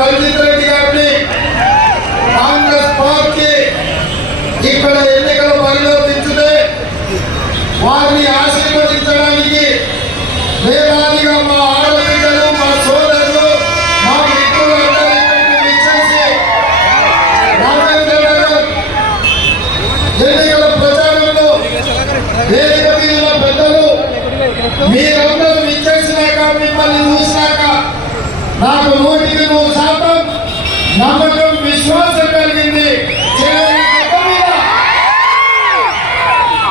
రంజిత్ రెడ్డి గారిని కాంగ్రెస్ పార్టీ ఇక్కడ ఎన్నికల బరిలో దించితే వారిని ఆశీర్వదించడానికి వేలాదిగా మా ఆడపిల్లలు, మా సోదరులు, మా మిత్రులందరూ ఇచ్చేసి ఎన్నికల ప్రచారంలో వేదిక మీద పెద్దలు మీరందరూ ఇచ్చేసినాక, మిమ్మల్ని చూసినాక నాకు 100% నమ్మకం, విశ్వాసం కలిగింది.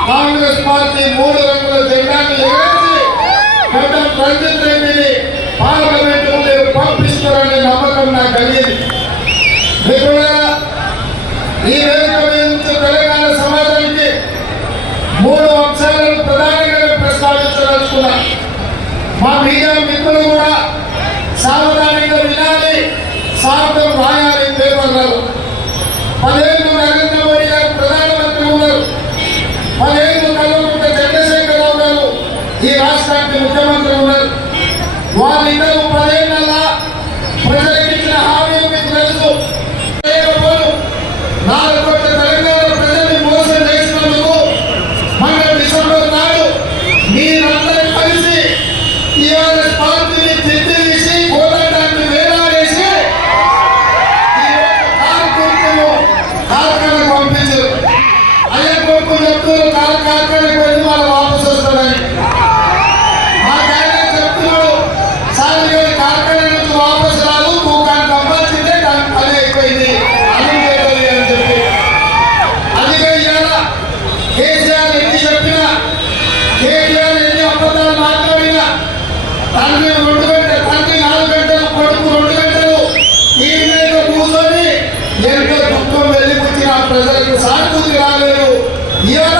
కాంగ్రెస్ పార్టీ 3 రంగుల జెండాను ఎగరేసి గడ్డం రంజిత్ రెడ్డిని పార్లమెంట్ ముందు పంపిస్తారనే నమ్మకం నాకు కలిగింది. మిత్రులారా, ఈ వేదిక మీద నుంచి తెలంగాణ సమాజానికి 3 అంశాలను ప్రధానంగా ప్రస్తావించదలుచుకున్నా. మా మీడియా మిత్రులు కూడా సావధానంగా వినాలి, సార్థం రాయాలి పేపర్లలో. 10 ఏళ్ళు నరేంద్ర మోడీ గారు ప్రధానమంత్రి ఉన్నారు, 10 ఏళ్ళు కల్వకుంట్ల చంద్రశేఖరరావు గారు ఈ రాష్ట్రానికి ముఖ్యమంత్రి ఉన్నారు. వారిద్దరూ 10 ఏళ్ళ ప్రజలకు ఇచ్చిన హామీలు మీకు తెలుసు. 4 కోట్ల తెలంగాణ ప్రజల్ని మోసం చేసినందుకు మన డిసెంబర్ నాడు మీరందరూ కలిసి టీఆర్ఎస్ పార్టీని తిరిగి కోదండాన్ని వేలాడేసి కార్ఖానకు పంపించారు. అయ్యా కొడుకు చెప్తున్నారు కార్ఖానకు వెళ్ళి వాళ్ళు వాపసు వస్తారని. మాకైనా చెప్తున్నాడు సార్ కార్ఖాన నుంచి వాపసు రాదు, నువ్వు కానీ పంపాల్సిందే, దానికి పని అయిపోయింది అని చెప్పి. అందుకే ఇవాళ కేసీఆర్ ఎన్ని చెప్పినా, కేటీఆర్ ఎన్ని అబద్ధాలు మాట్లాడినా, తండ్రి 2 గంటలు, తండ్రి 4 గంటలు, కొడుకు 2 గంటలు ఈ మీద కూర్చొని ఎంతో దుఃఖం వెళ్ళిపుచ్చిన ప్రజలకు సానుభూతి రాలేదు. ఇవాళ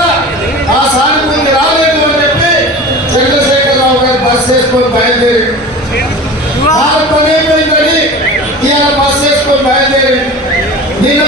ఆ సానుభూతి రాలేదు అని చెప్పి చంద్రశేఖరరావు గారు బస్ వేసుకొని బయలుదేరి పని అయిపోయిందని ఇవాళ బస్ వేసుకొని బయలుదేరి నిన్న